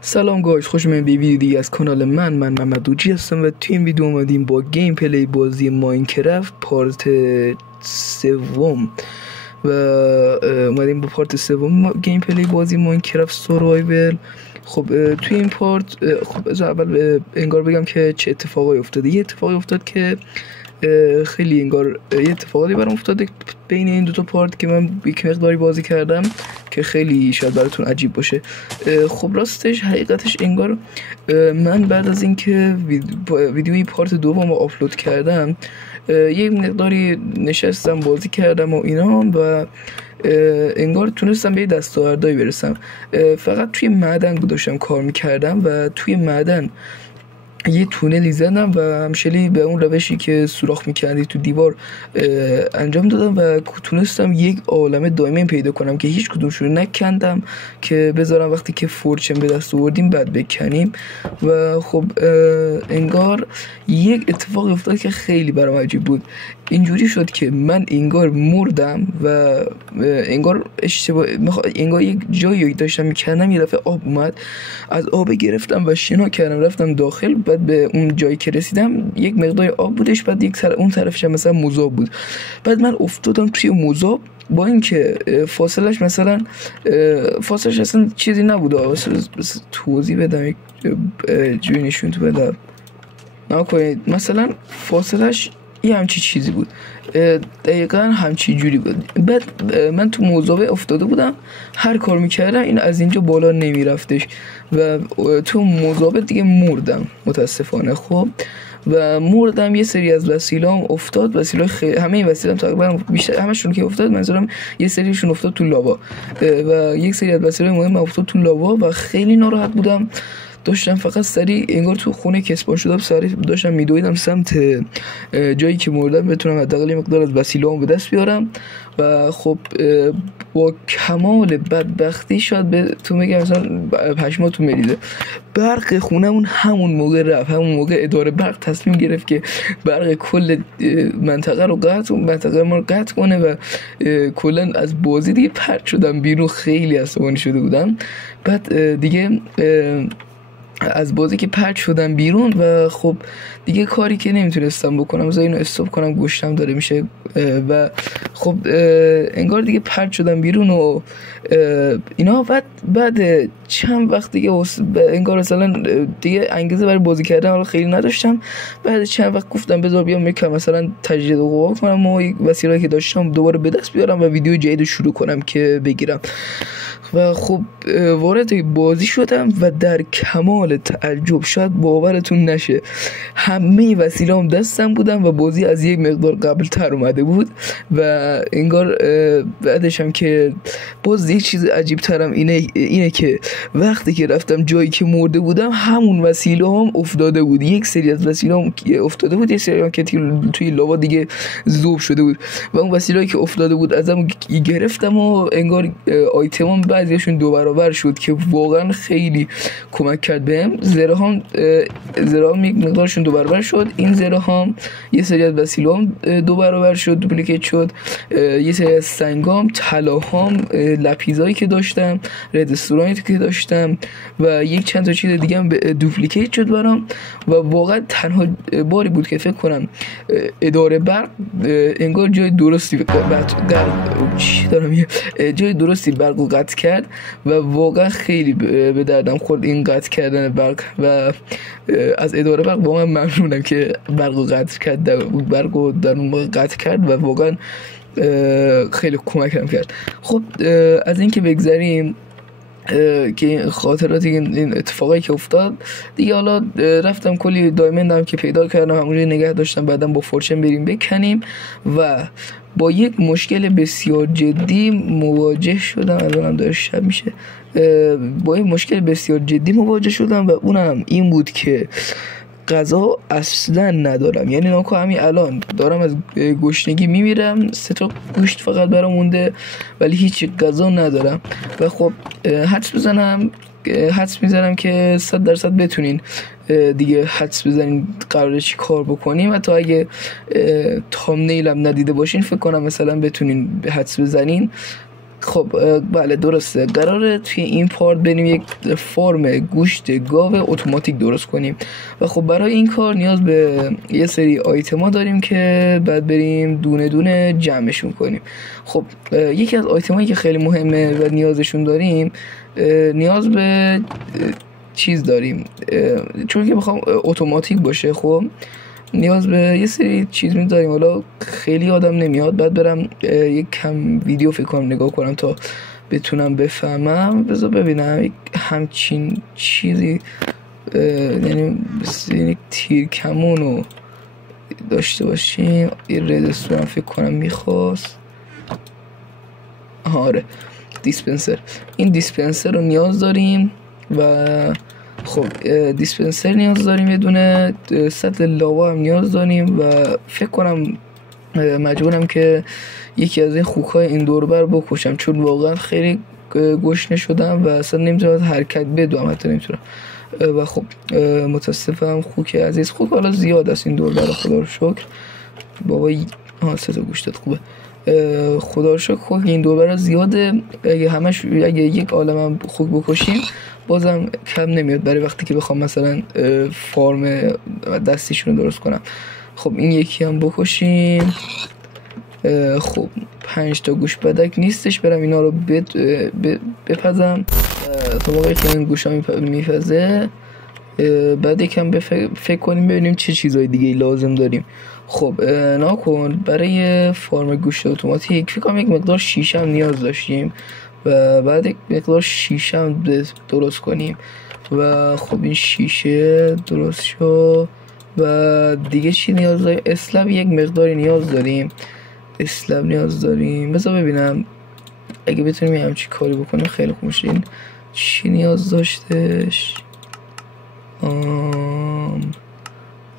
سلام گایز، خوش اومدین به ویدیو دیگه از کانال من محمد اوجی هستم و توی این ویدیو اومدیم با گیم پلی بازی ماینکرافت پارت سوم و اومدیم با پارت سوم گیم پلی بازی ماینکرافت سوروایول. خب توی این پارت خب از اول انگار بگم که چه اتفاقی افتاده. یه اتفاقی افتاد که خیلی انگار یه اتفاقی برام افتاده بین این دوتا پارت که من یک مقداری بازی کردم که خیلی شاید براتون عجیب باشه. خب راستش حقیقتش انگار من بعد از اینکه ویدیوی پارت دوم رو آپلود کردم یه مقداری نشستم بازی کردم و اینا و انگار تونستم به دستاوردهایی برسم. فقط توی معدن داشتم کار میکردم و توی معدن یه تونلی زدم و همشلی به اون روشی که سوراخ میکردی تو دیوار انجام دادم و تونستم یک عالمه دایمن پیدا کنم که هیچ کدومشون نکندم که بذارم وقتی که فورچن به دست آوردیم بعد بکنیم. و خب انگار یک اتفاق افتاد که خیلی برام عجیب بود. اینجوری شد که من انگار مردم و انگار انگار یک جایی داشتم میکردم، یه دفعه آب اومد، از آب گرفتم و شنا کردم رفتم داخل. بعد به اون جایی که رسیدم یک مقدار آب بودش، بعد اون طرفش هم مثلا مذاب بود. بعد من افتادم توی مذاب با اینکه فاصلش مثلا فاصلش اصلا چیزی نبود. توضیح بدم، یک جوری نشون تو بدم نکنید. مثلا فاصلش یه همچی چیزی بود، دقیقا همچی جوری بود. بعد من تو موضوع افتاده بودم، هر کار میکردم این از اینجا بالا نمیرفتش و تو موضوع دیگه مردم متاسفانه. خب و مردم. یه سری از وسیله‌ام افتاد، همه این وسیله‌ام تقریبا بیشتر همشون که افتاد، منظورم یه سریشون افتاد تو لاوا و یک سری از وسیله مهم افتاد تو لاوا و خیلی ناراحت بودم. داشتم فقط سریع انگار تو خونه که اسپان شدم سریع داشتم میدویدم سمت جایی که مردم بتونم حداقل مقدار از وسیله‌ام به دست بیارم. و خب با کمال بدبختی شاید به تو میگم مثلا پشماتون میریزه، برق خونمون همون موقع رفت. همون موقع اداره برق تصمیم گرفت که برق کل منطقه ما رو قطع کنه و کلا از بازی دیگه پرت شدم بیرون. خیلی عصبانی شده بودم. بعد دیگه از بازی که پرت شدم بیرون و خب دیگه کاری که نمیتونستم بکنم مثلا اینو استاپ کنم، گوشتم داره میشه و خب انگار دیگه پرت شدم بیرون و اینا. بعد چند وقت دیگه انگار مثلا دیگه انگیزه برای بازی کردن حالا خیلی نداشتم. بعد چند وقت گفتم بذار بیام یکم مثلا تجدید قوا کنم و وسیله‌ای که داشتم دوباره به دست بیارم و ویدیو جدید شروع کنم که بگیرم. و خب وارد بازی شدم و در کمال تعجب، شاید باورتون نشه، همه وسیله‌ام دستم بودن و بازی از یک مقدار قبل تر اومده بود. و انگار بعدش هم که باز یک چیز عجیب ترم اینه که وقتی که رفتم جایی که مرده بودم همون وسیله‌ام افتاده بود. یک سری از وسیله‌ام افتاده بود، یک سری هم که توی لاوا دیگه ذوب شده بود و اون وسیله‌ای که افتاده بود ازم گرفتم و انگار آیتمام بعضیشون 2 برابر شد که واقعا خیلی کمک کرد بهم. زرهام یک مقدارشون 2 برابر شد. این زرهام یه سری از وسیله‌ام 2 برابر شد، دوپلیکیت شد. یه سری از سنگام، طلاهام، لپیزایی که داشتم، ردستورانی که داشتم و یک چند تا چیز دیگه هم دوپلیکیت شد برام. و واقعا تنها باری بود که فکر کنم اداره برق انگار جای درستی جای درستی برق رو قطع کرد و واقعا خیلی به دردم خورد این قطع کردن برق و از اداره برق واقعا ممنونم که برق رو قطع کرد، برق رو در اون موقع قطع کرد و واقعا خیلی کمکم کرد. خب از این که بگذریم که خاطراتی این اتفاقی که افتاد دیگه، حالا رفتم کلی دایمندم که پیدا کردم همونجوری نگه داشتم، بعدم با فورچن بریم بکنیم و با یک مشکل بسیار جدی مواجه شدم. الانم داره شب میشه. با یک مشکل بسیار جدی مواجه شدم و اونم این بود که غذا اصلا ندارم. یعنی ناکو همین الان دارم از گشنگی میمیرم، 3 تا گوشت فقط برام مونده ولی هیچ غذا ندارم. و خب حدس میزنم که 100% بتونین دیگه حدس بزنین قراره چی کار بکنیم. حتی اگه تامنیلم ندیده باشین فکر کنم مثلا بتونین حدس بزنین. خب بله درسته، قراره توی این پارت بریم یک فرم گوشت گاو اتوماتیک درست کنیم و خب برای این کار نیاز به یه سری آیتما داریم که بعد بریم دونه دونه جمعشون کنیم. خب یکی از آیتمایی که خیلی مهمه و نیازشون داریم، نیاز به چیز داریم، چون که بخوام اتوماتیک باشه خب نیاز به یه سری چیز می‌داریم. حالا خیلی آدم نمیاد، بعد برم یک کم ویدیو فکر کنم نگاه کنم تا بتونم بفهمم. بذار ببینم یک همچین چیزی، یعنی یک تیر کمونو داشته باشیم. یه ردستورم فکر کنم میخواست. آره دیسپنسر، این دیسپنسر رو نیاز داریم و خب دیسپنسر نیاز داریم، یه دونه سطل لاوا هم نیاز داریم و فکر کنم مجبورم که یکی از این خوک‌های این دوربر بکشم، چون واقعا خیلی گشنه شدم و اصلا نمیتونم حرکت بدوم، حتی نمیتونم. و خب متاسفم خوک عزیز. خوک حالا زیاد است این دوربر، خدا رو شکر. بابا سه تا گوشت خوبه، خدا رو شکر. خوک این دوربر زیاده، اگه یک عالمم خوک بکشیم بازم کم نمیاد برای وقتی که بخوام مثلا فارم دستیشون رو درست کنم. خب این یکی هم بکشیم. خب 5 تا گوش بدک نیستش، برم اینا رو بپزم تا موقعی که این گوش ها میپزه بعد یکم فکر کنیم ببینیم چه چیزهای دیگه لازم داریم. خب ناکن برای فارم گوشت اتوماتیک فکر کنم یک مقدار شیشه هم نیاز داشتیم و بعد یک مقدار شیشه هم درست کنیم و خب این شیشه درست شد و دیگه چی نیاز داریم؟ اسلب یک مقداری نیاز داریم، اسلب نیاز داریم. بذار ببینم اگه بتونیم یه همچی کاری بکنیم خیلی خوب میشه. این چی نیاز داشتش؟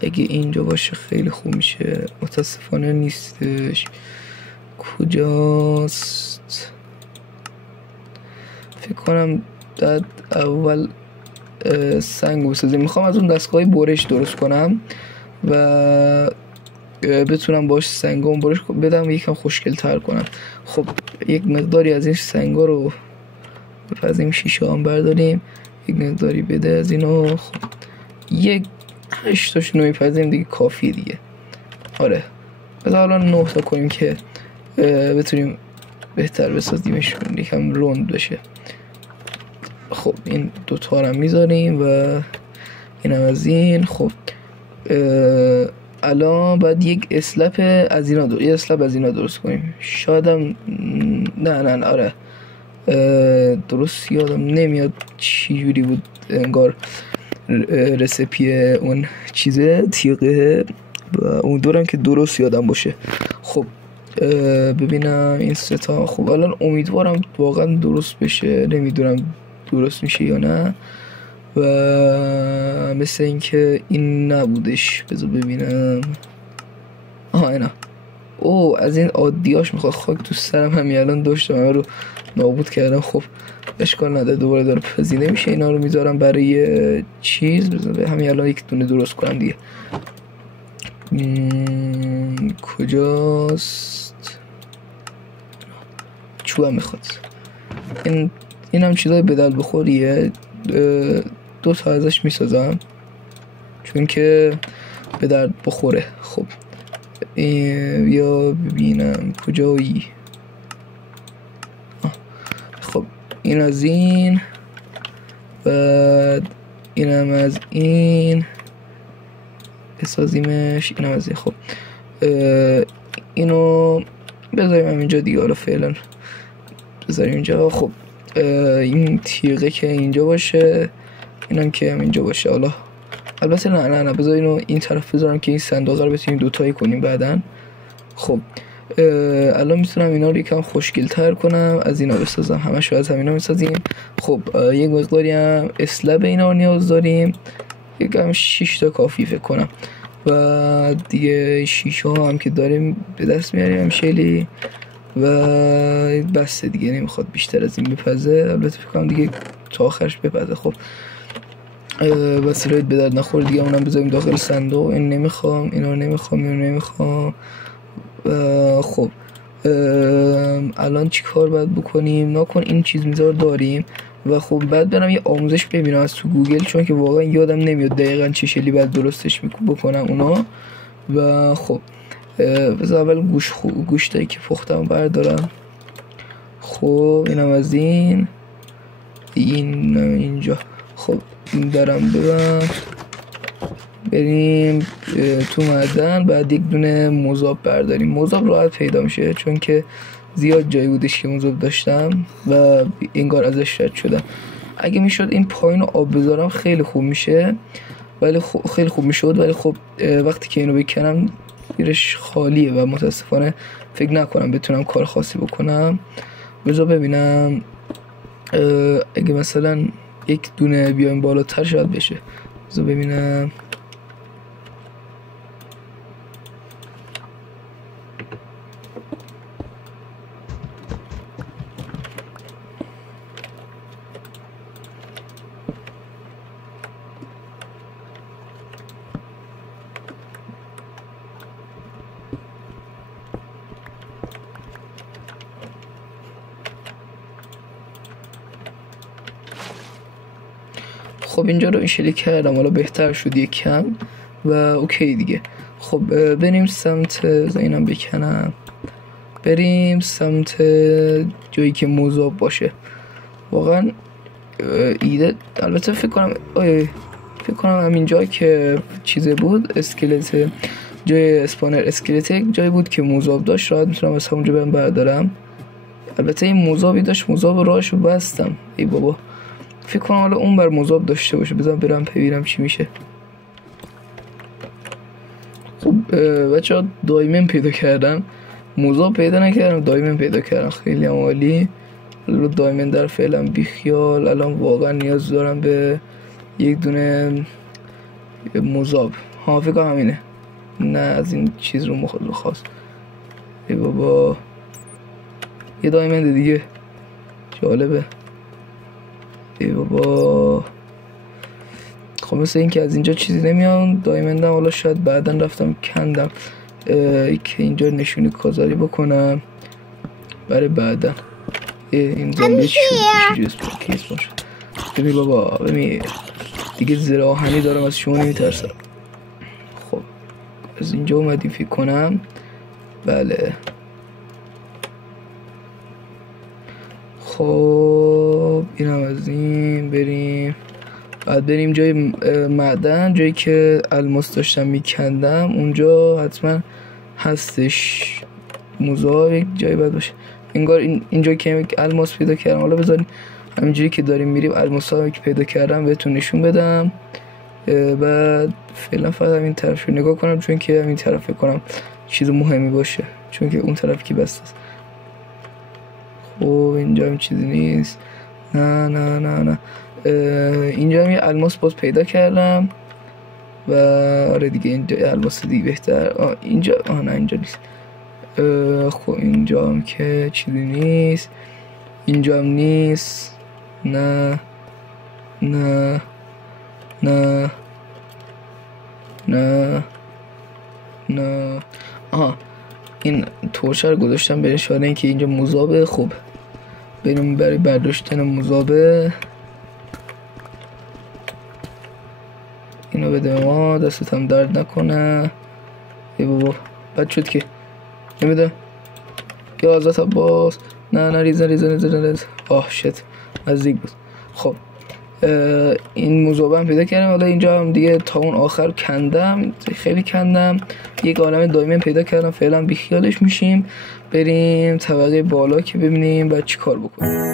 اگه اینجا باشه خیلی خوب میشه، متاسفانه نیستش. کجاست؟ فکر کنم داد اول سنگ بسازیم. میخوام از اون دستگاه برش درست کنم و بتونم باش سنگام برش بدم یکم خوشگل تر کنم. خب یک مقداری از این سنگا رو بپزیم، شیشه هم برداریم، یک مقداری بده از اینو. خب یک 8 تاشون رو میپزیم دیگه، کافیه دیگه. آره بذار حالا 9 تا کنیم که بتونیم بهتر بسازیمشون، یکم روند بشه. خب این دوتا رو هم میذاریم و این هم از این. خب الان باید یک اسلپ از اینا درست کنیم. شایدم نه آره درست یادم نمیاد چی جوری بود، انگار رسپی اون چیزه تیغه و اون دورم که درست یادم باشه. خب ببینم این ستا. خب الان امیدوارم واقعا درست بشه، نمیدونم درست میشه یا نه و مثل این که این نبودش. بذار ببینم. اینا از این عادیاش میخواد خاک تو سرم همین الان داشتم، همه رو نابود کردم. خب اشکال نداره، دوباره داره پزینه میشه. اینا رو میذارم برای چیز. بذار همین الان یک دونه درست کنم دیگه. کجاست؟ چوبم میخواد. این هم چیزای بدل بخوریه، 2 تا ازش میسازم چون که به درد بخوره. خب یا ببینم کجایی. خب این از این، بعد اینم از این بسازیمش، اینم از این. خب اینو بذاریم اینجا دیگه، حالا فعلا بذاریم اینجا. خب این تیغه که اینجا باشه، اینم که هم اینجا باشه. حالا البته نه بذار اینو این طرف بذارم که این صندوق رو بتونیم دوتایی کنیم بعدن. خب الان میتونم اینا رو یکم خوشگل تر کنم، از اینا بسازم، همشو از همینا میسازیم. خب یک مقداری هم اسلب اینا رو نیاز داریم، یکم 6 تا کافی فکر کنم و دیگه شیشه ها هم که داریم به دست میاریم همشیلی و بسته دیگه، نمیخواد بیشتر از این بپزه. البته فکر کنم دیگه تا آخرش بپزه. خب وسیله‌ای به درد نخور دیگه اونم بذاریم داخل صندوق. این نمیخوام، اینا رو نمیخوام، اینو نمیخوام. خب الان چی کار باید بکنیم؟ ناکن این چیز میزار داریم و خب بعد برم یه آموزش ببینم از تو گوگل، چون که واقعا یادم نمیاد دقیقا چه شکلی باید درستش بکنم اونا. و خب بذار اول گوشتایی که پختم بردارم. خب اینم از این اینجا. خب این دارم بریم تو معدن. بعد یک دونه مذاب برداریم. مذاب راحت پیدا میشه چون که زیاد جایی بودش که مذاب داشتم و انگار ازش رد شدم. اگه میشد این پایین رو آب بذارم خیلی خوب میشه، ولی خیلی خوب میشد، ولی خب وقتی که اینو بکنم زیرش خالیه و متاسفانه فکر نکنم بتونم کار خاصی بکنم. بذار ببینم اگه مثلا یک دونه بیایم بالاتر شاید بشه. بذار ببینم. خب اینجا رو این شکلی کردم، حالا بهتر شد یک کم و اوکی دیگه. خب بریم سمت اینم بکنم، بریم سمت جایی که مذاب باشه. واقعا ایده، البته فکر کنم همینجا که چیزه بود، اسکلت، جای اسپانر اسکلت جایی بود که مذاب داشت. شاید میتونم از همونجا برم بردارم. البته این مذابی داشت، مذاب راهشو بستم. ای بابا، فکر کنم حالا اون بر مذاب داشته باشه. بذارم برم ببینم چی میشه. خب بچه‌ها دایمن پیدا کردم، مذاب پیدا نکردم، دایمن پیدا کردم. خیلی عالی. حالا دایمن در فعلا بیخیال. الان واقعا نیاز دارم به یک دونه مذاب. ها فکر کنم همینه. نه از این چیز رو خواست. ای بابا، یه دایمن دیگه، جالبه. ای بابا، خب مثل این که از اینجا چیزی نمیان. دایمندم حالا شاید بعدا رفتم کندم که اینجا نشونی کازاری بکنم برای بعدا. این زامبی چجوری کیس باشه. ببین بابا، ببین دیگه زیر آهنی دارم، از شما نمیترسم. خب از اینجا اومدیم فکر کنم. بله خب اینم از این. بریم بعد بریم جای معدن، جایی که الماس داشتم میکندم. اونجا حتما هستش مذاب، یک جایی باید باشه. انگار اینجا که الماس پیدا کردم. حالا بذاریم همینجوری که داریم میریم الماس ها که پیدا کردم بهتون نشون بدم. بعد فعلا فقط همین طرف رو نگاه کنم، چون که همین طرف فکر کنم چیز مهمی باشه، چون که اون طرف که بسته است. خب اینجا هم چیزی نیست. نه اینجا هم یه الماس باز پیدا کردم و آره دیگه اینجا یه الماس دیگه بهتر. اینجا نه اینجا نیست. خب اینجا هم که چیزی نیست. اینجا هم نیست. نه این تورچه رو گذاشتم به اشاره اینکه اینجا مذابه. خب بریم برای برداشتن مذابه. اینو بده ما، دستت هم درد نکنه. ای بابا بد شد که نمیده یا ازت باز. نه ریزه. شت نزدیک بود. خب این مذابم پیدا کردم. حالا اینجا هم دیگه تا اون آخر کندم، خیلی کندم. یک عالم دایمن پیدا کردم. فعلا بیخیالش میشیم. بریم طبقه بالا که ببینیم بعد چی کار بکنیم.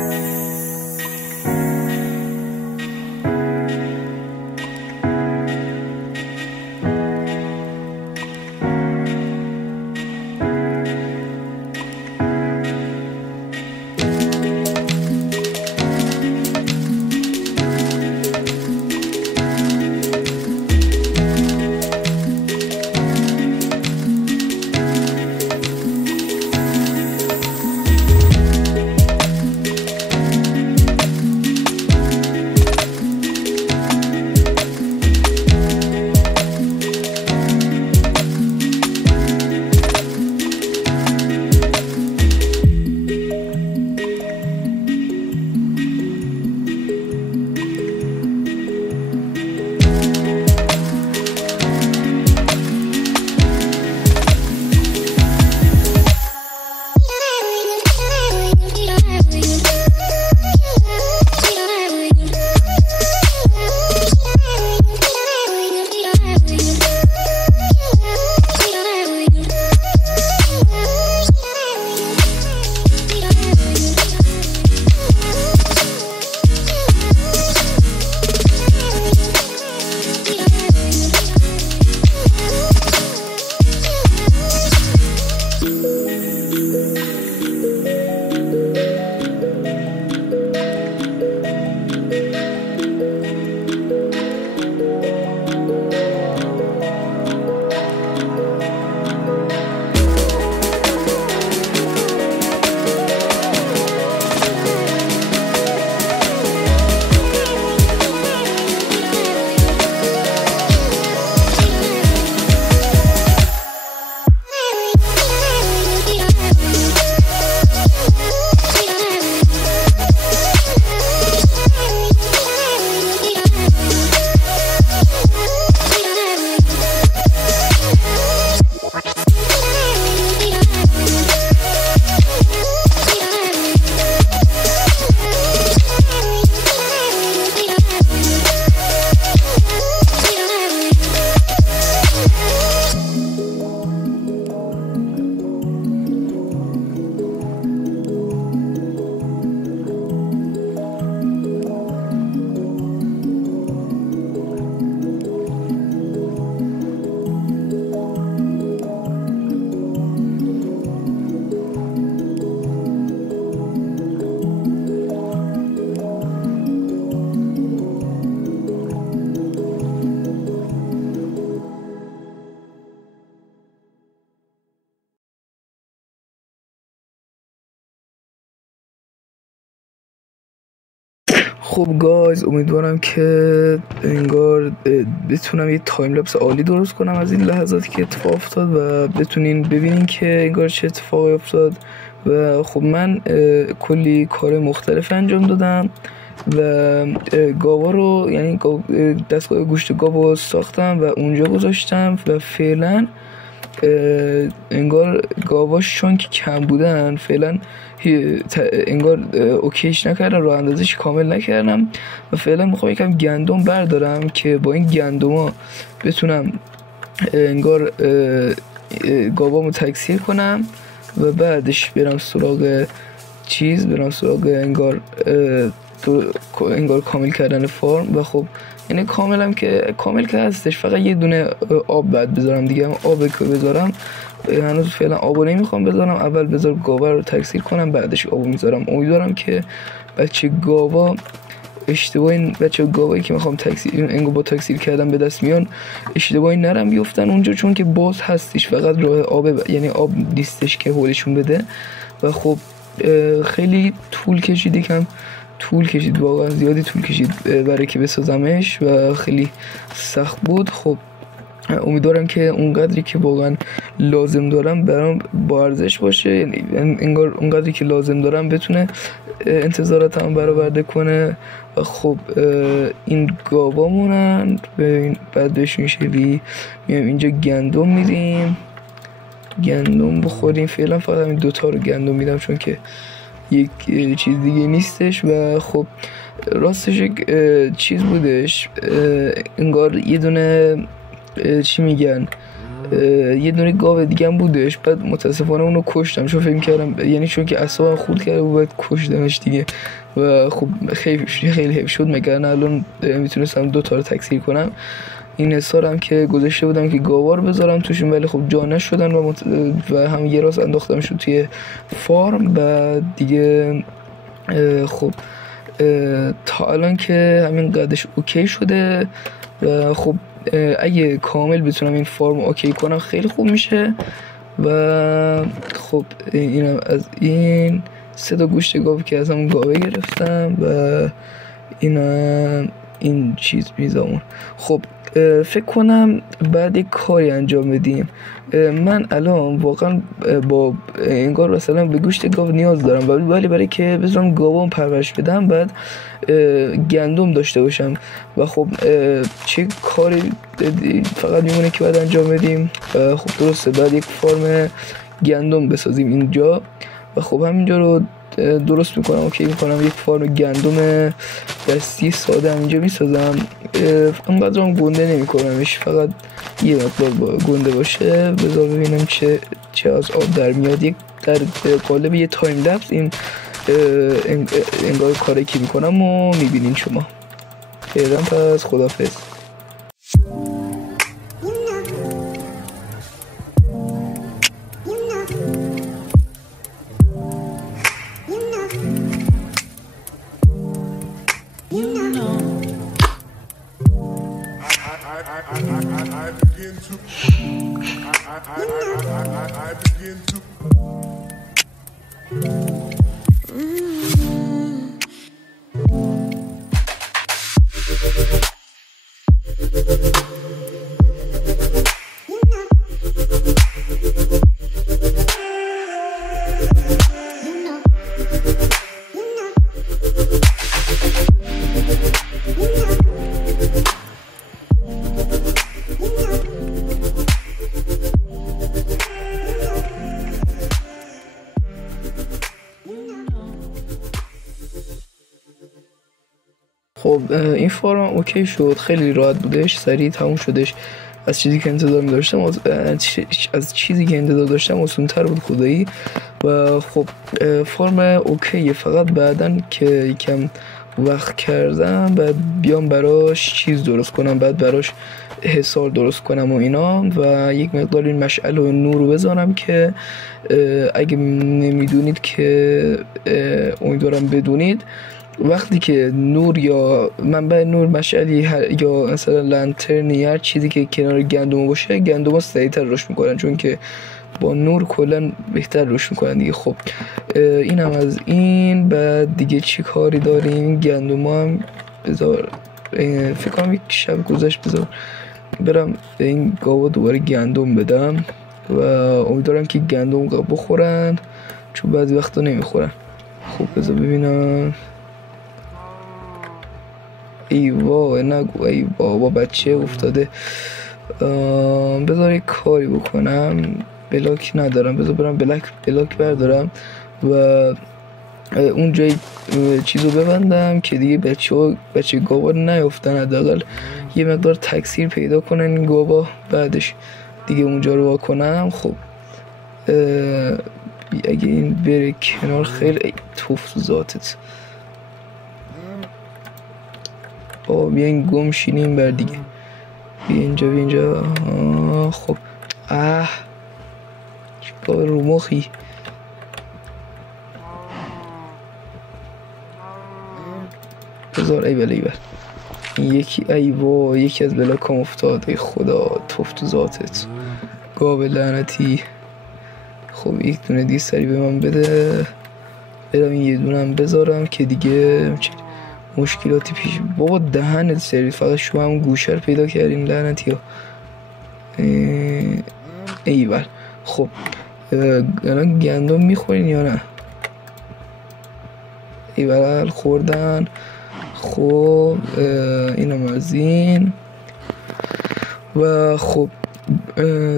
خب گایز، امیدوارم که انگار بتونم یه تایم لپس عالی درست کنم از این لحظاتی که اتفاق افتاد و بتونین ببینین که انگار چه اتفاقی افتاد. و خب من کلی کار مختلف انجام دادم و گاوا رو، یعنی دستگاه گوشت گاوا رو ساختم و اونجا گذاشتم و فعلا انگار گاواش چون که کم بودن فعلا انگار اوکیش نکردم، راه اندازش کامل نکردم و فعلا میخوام یکم گندم بردارم که با این گندما بتونم انگار گاوامو تکثیر کنم و بعدش برم سراغ انگار کامل کردن فرم. و خب یعنی کامل که هستش، فقط یه دونه آب بعد بذارم دیگه. آب که بذارم هنوز فعلا آبو نمیخوام بذارم، اول بذار گاوا رو تکثیر کنم بعدش آبو میذارم. امیدوارم که بچه گاوایی که میخوام با تکثیر کردم به دست میان اشتباهی نرم بیفتن اونجا، چون که باز هستش فقط راه آب، یعنی آب نیستش که حولشون بده. و خب خیلی طول کشید واقعا زیادی طول کشید برای که بسازمش و خیلی سخت بود. خب امیدوارم که اونقدری که واقعا لازم دارم برام با ارزش باشه، یعنی انگار اونقدری که لازم دارم بتونه انتظاراتم برآورده کنه. و خب این گاوامونن، بعد بهشون شکلی میام اینجا گندم میدیم، گندم بخوریم. فعلا فقط همین دوتا رو گندم میدم چون که یک چیز دیگه نیستش. و خب راستش چیز بودش، انگار یه دونه یه دونه گاو دیگه هم بودش، بعد متاسفانه اونو کشتم چون فکر کردم، یعنی چون که اعصابم خورد کرده بود باید کشتمش دیگه. و خب خیلی حیف شد، مگر الان میتونستم دوتا رو تکثیر کنم. این حسارم که گذاشته بودم که گاوا رو بذارم توشون، ولی خب جا نشدن و هم یه راست انداختم شد توی فارم. و دیگه خب تا الان که همین قدش اوکی شده و خب اگه کامل بتونم این فارم اوکی کنم خیلی خوب میشه. و خب اینم از این 3 گوشت گاو که از همون گاوه گرفتم و این چیز میزامون. خب فکر کنم بعد یک کاری انجام بدیم. من الان واقعا با انگار مثلا به گوشت گاو نیاز دارم، ولی برای که بذارم گاوام پرورش بدم بعد گندم داشته باشم. و خب چه کاری فقط میمونه که بعد انجام بدیم. خب درسته، بعد یک فرم گندم بسازیم اینجا. و خب همینجا رو درست میکنم، اوکی میکنم، یک فرم گندم دستی ساده اینجا میسازم. اونقدر هم گنده نمیکنمش، فقط یه مقدار گنده باشه. بذار ببینم چه از آب در میاد. یک در قالب یه تایم لپس این انگار کاری که میکنم و میبینین شما. فعلا پس خدافظ. خب این فرم اوکی شد، خیلی راحت بودش، سریع تموم شدش. از چیزی که انتظار داشتم آسان‌تر بود خدایی. و خب فرم اوکیه، فقط بعدن که یکم وقت کردم بعد بیام براش چیز درست کنم، بعد براش حصار درست کنم و اینا، و یک مقدار این مشعل و نور رو بذارم که اگه نمیدونید که امیدوارم بدونید وقتی که نور یا منبع نور مشعلی یا مثلا لنترن یا هر چیزی که کنار گندم باشه، گندم ها سریعتر رشد میکنن، چون که با نور کلا بهتر روش میکنن دیگه. خب این هم از این. بعد دیگه چی کاری داریم؟ گندم هم بذار فکر کنم یک شب گذشت بذار برم این گاوا دوباره گندم بدم و امیدوارم که گندم بخورن چون بعضی وقتا نمیخورن. خب بذار ببینم. ای وای نگو، ای بابا بچه افتاده. بذار یک کاری بکنم، بلاک ندارم، بذار برم بلاک بردارم و اونجا چیزو ببندم که دیگه بچه گاوا نیفتن، حداقل یه مقدار تکثیر پیدا کنن این گاوا، بعدش دیگه اونجا رو واکنم. خب اگه این بره کنار خیلی توف تو ذاتت. بیا این گم شینیم بر دیگه. بیا اینجا. خب چیکار رو مخی. بذار ای بله این یکی از بلاکام افتاد. ای خدا توف تو ذاتت گاو لعنتی. خب یک دونه دیگه سری به من بده، برم این یه دونه هم بذارم که دیگه مشکلاتی پیش. بابا دهنت سری، فقط شما هم گوشه رو پیدا کردین لعنتی ها. ایول خب الان گندم میخورین یا نه؟ ایول خوردن. خب اینم از این. و خب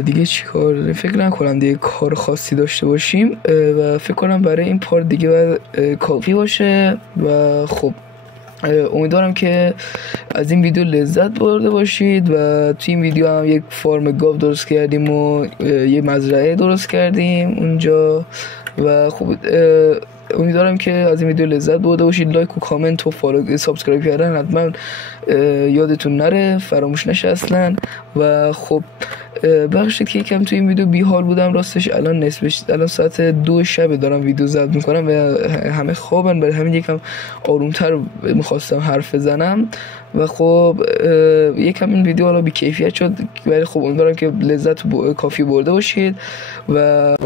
دیگه چی کار داریم؟ فکر نکنم دیگه کار خاصی داشته باشیم و فکر کنم برای این پارت دیگه کافی باشه. و خب امیدوارم که از این ویدیو لذت برده باشید. و توی این ویدیو هم یک فارم گاو درست کردیم و یه مزرعه درست کردیم اونجا. و خب امیدوارم که از این ویدیو لذت برده باشید. لایک و کامنت و فالو سابسکرایب کردن حتما یادتون نره، فراموش نشه اصلا. و خب بخشید که یکم توی این ویدیو بی حال بودم راستش. الان الان ساعت 2 شب دارم ویدیو ضبط میکنم و همه خوابن، برای همین یکم آرومتر میخواستم حرف بزنم. و خب یکم این ویدیو حالا بی کیفیت شد، ولی خب امیدوارم که لذت کافی برده باشید. و